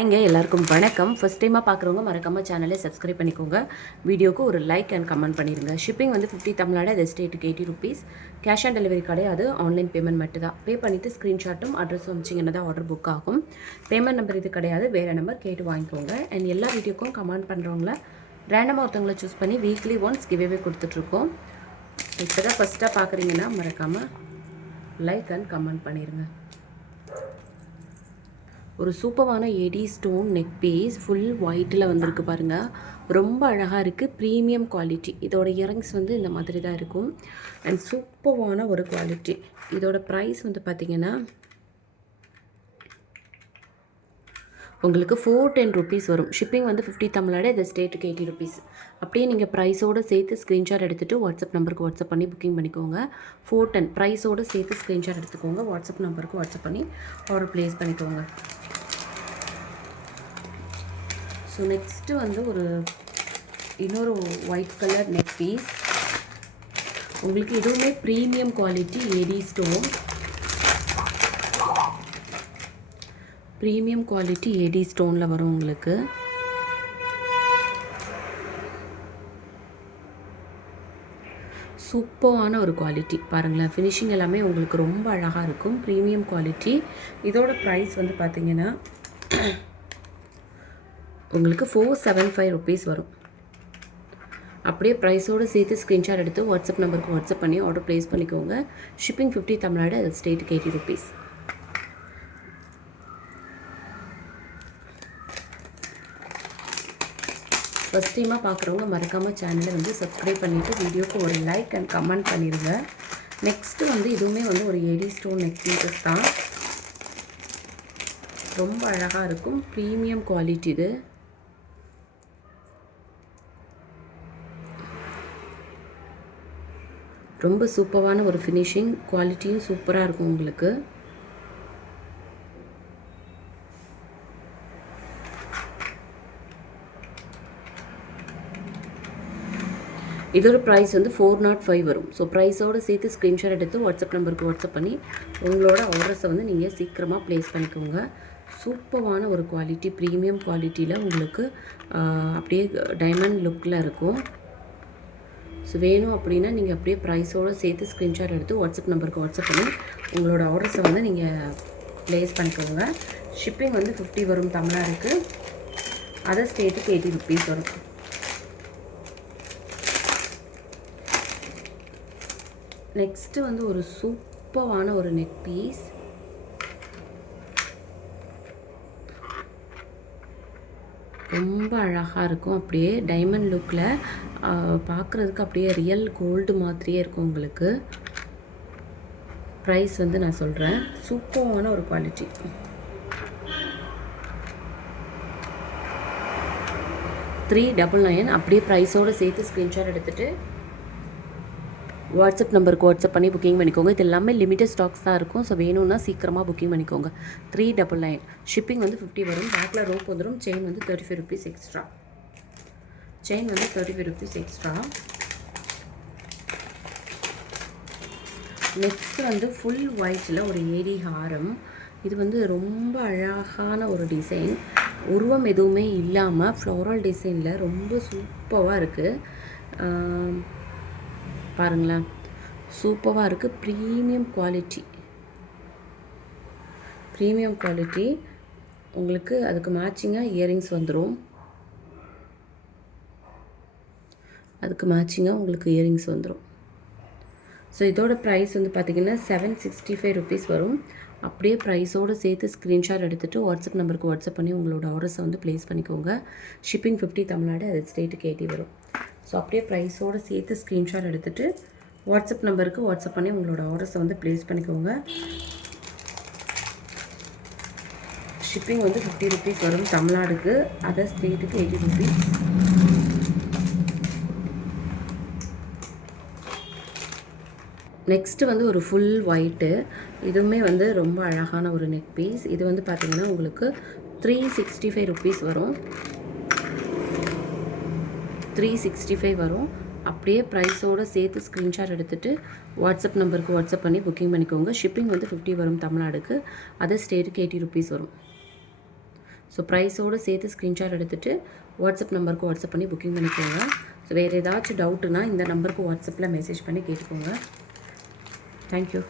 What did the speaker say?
இங்கே எல்லாருக்கும் வணக்கம். ஃபஸ்ட் டைமாக பார்க்குறவங்க மறக்காமல் சேனலை சப்ஸ்கிரைப் பண்ணிக்கோங்க. வீடியோக்கு ஒரு லைக் அண்ட் கமெண்ட் பண்ணிடுங்க ஷிப்பிங் வந்து ஃபிஃப்டி தமிழ்நாடு அது ஸ்டேட்டுக்கு eighty rupees cash on delivery கிடையாது ஆன்லைன் பேமெண்ட் மட்டும் தான் பே பண்ணிவிட்டு ஸ்க்ரீன்ஷாட்டும் அட்ரஸ் அமிச்சிங்கன்னா தான் ஆர்டர் புக் ஆகும். பேமெண்ட் நம்பர் இது கிடையாது வேறு நம்பர் கேட்டு வாங்கிக்கோங்க. அண்ட் எல்லா வீடியோக்கும் கமெண்ட் பண்ணுறவங்கள ரேண்டமாக ஒருத்தவங்களை சூஸ் பண்ணி வீக்லி ஒன்ஸ் கிவ்வே கொடுத்துட்ருக்கோம். இப்போ தான் ஃபஸ்ட்டாக பார்க்குறீங்கன்னா மறக்காமல் லைக் அண்ட் கமெண்ட் பண்ணிடுங்க ஒரு சூப்பரான AD stone neck piece full ஒயிட்டில் வந்திருக்கு பாருங்கள் ரொம்ப அழகாக இருக்குது ப்ரீமியம் குவாலிட்டி இதோட இயரிங்ஸ் வந்து இந்த மாதிரி தான் இருக்கும். அண்ட் சூப்பரான ஒரு குவாலிட்டி இதோட ப்ரைஸ் வந்து பார்த்திங்கன்னா உங்களுக்கு ஃபோர் டென் ருபீஸ் வரும். ஷிப்பிங் வந்து ஃபிஃப்டி தமிழ்நாடு இந்த ஸ்டேட்டுக்கு எயிட்டி ருபீஸ் அப்படியே நீங்கள் ப்ரைஸோடு சேர்த்து ஸ்க்ரீன்ஷாட் எடுத்துகிட்டு வாட்ஸ்அப் நம்பருக்கு வாட்ஸ்அப் பண்ணி புக்கிங் பண்ணிக்கோங்க. ஃபோர் டென் ப்ரைஸோடு சேர்த்து ஸ்க்ரீன்ஷாட் எடுத்துக்கோங்க. வாட்ஸ்அப் நம்பருக்கு வாட்ஸ்அப் பண்ணி ஆர்டர் ப்ளேஸ் பண்ணிக்கோங்க. ஸோ நெக்ஸ்ட்டு வந்து ஒரு இன்னொரு ஒயிட் கலர் நெக் பீஸ் உங்களுக்கு இதுவுமே premium quality AD stone premium quality AD ஸ்டோனில் வரும் உங்களுக்கு. சூப்பரான ஒரு குவாலிட்டி பாருங்களேன் ஃபினிஷிங் எல்லாமே உங்களுக்கு ரொம்ப அழகாக இருக்கும். ப்ரீமியம் குவாலிட்டி இதோட ப்ரைஸ் வந்து பார்த்திங்கன்னா உங்களுக்கு ஃபோர் செவன் ஃபைவ் ருபீஸ் வரும். அப்படியே ப்ரைஸோடு சேர்த்து ஸ்க்ரீன்ஷாட் எடுத்து வாட்ஸ்அப் நம்பருக்கு வாட்ஸ்அப் பண்ணி ஆர்டர் ப்ளேஸ் பண்ணிக்கோங்க. ஷிப்பிங் ஃபிஃப்டி தமிழ்நாடு அது ஸ்டேட்டுக்கு எயிட்டி ருபீஸ் ஃபஸ்ட் டைமாக பார்க்குறவங்க மறக்காமல் சேனலை வந்து சப்ஸ்கிரைப் பண்ணிவிட்டு வீடியோக்கு ஒரு லைக் அண்ட் கமெண்ட் பண்ணிடுங்க நெக்ஸ்ட்டு வந்து இதுவுமே வந்து ஒரு எடி ஸ்டோன் நெக் பீசஸ் தான். ரொம்ப அழகாக இருக்கும். ப்ரீமியம் குவாலிட்டி இது. ரொம்ப சூப்பரான ஒரு ஃபினிஷிங் குவாலிட்டியும் சூப்பராக இருக்கும் உங்களுக்கு. இதோட ப்ரைஸ் வந்து ஃபோர் நாட் ஃபைவ் வரும். ஸோ ப்ரைஸோடு சேர்த்து ஸ்க்ரீன்ஷாட் எடுத்து வாட்ஸ்அப் நம்பருக்கு வாட்ஸ்அப் பண்ணி உங்களோட ஆர்டர்ஸை வந்து நீங்கள் சீக்கிரமாக ப்ளேஸ் பண்ணிக்கோங்க. சூப்பரான ஒரு குவாலிட்டி ப்ரீமியம் குவாலிட்டியில் உங்களுக்கு அப்படியே டைமண்ட் லுக்கில் இருக்கும். ஸோ வேணும் அப்படின்னா நீங்கள் அப்படியே ப்ரைஸோடு சேர்த்து ஸ்க்ரீன்ஷாட் எடுத்து வாட்ஸ்அப் நம்பருக்கு வாட்ஸ்அப் பண்ணி உங்களோட ஆர்டர்ஸை வந்து நீங்கள் ப்ளேஸ் பண்ணிக்கோங்க. ஷிப்பிங் வந்து ஃபிஃப்டி வரும் தமிழ்நாடுக்கு. அதர் ஸ்டேட்டுக்கு எயிட்டி ருபீஸ் வரும். நெக்ஸ்ட்டு வந்து ஒரு சூப்பரான ஒரு நெக் பீஸ் ரொம்ப அழகாக இருக்கும். அப்படியே டைமண்ட் லுக்கில் பார்க்குறதுக்கு அப்படியே ரியல் கோல்டு மாதிரியே இருக்கும் உங்களுக்கு. ப்ரைஸ் வந்து நான் சொல்கிறேன் சூப்பரான ஒரு குவாலிட்டி த்ரீ டபுள் நைன் அப்படியே ப்ரைஸோடு சேர்த்து ஸ்க்ரீன்ஷாட் எடுத்துகிட்டு வாட்ஸ்அப் நம்பருக்கு வாட்ஸ்அப் பண்ணி புக்கிங் பண்ணிக்கோங்க. இது எல்லாமே லிமிட்டட் ஸ்டாக்ஸ் தான் இருக்கும். ஸோ வேணும்னா சீக்கிரமாக புக்கிங் பண்ணிக்கோங்க. த்ரீ டபுள் நைன் ஷிப்பிங் வந்து ஃபிஃப்டி வரும். பேக்கில் ரோப் வந்துடும் செயின் வந்து thirty five rupees extra chain வந்து thirty five rupees extra next வந்து ஃபுல் ஒயிட்டில் ஒரு ஏடி ஹாரம். இது வந்து ரொம்ப அழகான ஒரு டிசைன் உருவம் எதுவுமே இல்லாமல் ஃப்ளோரல் டிசைனில் ரொம்ப சூப்பராக இருக்குது பாருங்களேன். சூப்பராக இருக்குது ப்ரீமியம் குவாலிட்டி ப்ரீமியம் குவாலிட்டி உங்களுக்கு அதுக்கு மேட்சிங்காக இயரிங்ஸ் வந்துடும் அதுக்கு மேட்சிங்காக உங்களுக்கு இயரிங்ஸ் வந்துடும் ஸோ இதோட ப்ரைஸ் வந்து பார்த்திங்கன்னா செவன் சிக்ஸ்டி ஃபைவ் ருபீஸ் வரும். அப்படியே ப்ரைஸோடு சேர்த்து ஸ்க்ரீன்ஷாட் எடுத்துகிட்டு வாட்ஸ்அப் நம்பருக்கு வாட்ஸ்அப் பண்ணி உங்களோட ஆர்டர்ஸை வந்து ப்ளேஸ் பண்ணிக்கோங்க. ஷிப்பிங் ஃபிஃப்டி தமிழ்நாடு அது ஸ்டேட்டுக்கு கேட்டி வரும். ஸோ அப்படியே ப்ரைஸோடு சேர்த்து ஸ்க்ரீன்ஷாட் எடுத்துகிட்டு வாட்ஸ்அப் நம்பருக்கு வாட்ஸ்அப் பண்ணி உங்களோட ஆர்டர்ஸை வந்து ப்ளேஸ் பண்ணிக்கோங்க. ஷிப்பிங் வந்து ஃபிஃப்டி ருபீஸ் வரும் தமிழ்நாடுக்கு. அதர் ஸ்டேட்டுக்கு எயிட்டி ருபீஸ் நெக்ஸ்ட்டு வந்து ஒரு ஃபுல் ஒயிட்டு இதுவுமே வந்து ரொம்ப அழகான ஒரு நெக் பீஸ் இது வந்து பார்த்திங்கன்னா உங்களுக்கு த்ரீ சிக்ஸ்டி ஃபைவ் ருபீஸ் வரும். த்ரீ சிக்ஸ்டி ஃபைவ் வரும். அப்படியே ப்ரைஸோடு சேர்த்து ஸ்க்ரீன்ஷாட் எடுத்துகிட்டு வாட்ஸ்அப் நம்பருக்கு வாட்ஸ்அப் பண்ணி புக்கிங் பண்ணிக்கோங்க. ஷிப்பிங் வந்து ஃபிஃப்டி வரும் தமிழ்நாடுக்கு. அதர் ஸ்டேட்டுக்கு எயிட்டி ருபீஸ் வரும். ஸோ ப்ரைஸோடு சேர்த்து ஸ்க்ரீன்ஷாட் எடுத்துகிட்டு வாட்ஸ்அப் நம்பருக்கு வாட்ஸ்அப் பண்ணி புக்கிங் பண்ணிக்கோங்க. ஸோ வேறு ஏதாச்சும் டவுட்டுனா இந்த நம்பருக்கு வாட்ஸ்அப்பில் மெசேஜ் பண்ணி கேட்டுக்கோங்க. தேங்க்யூ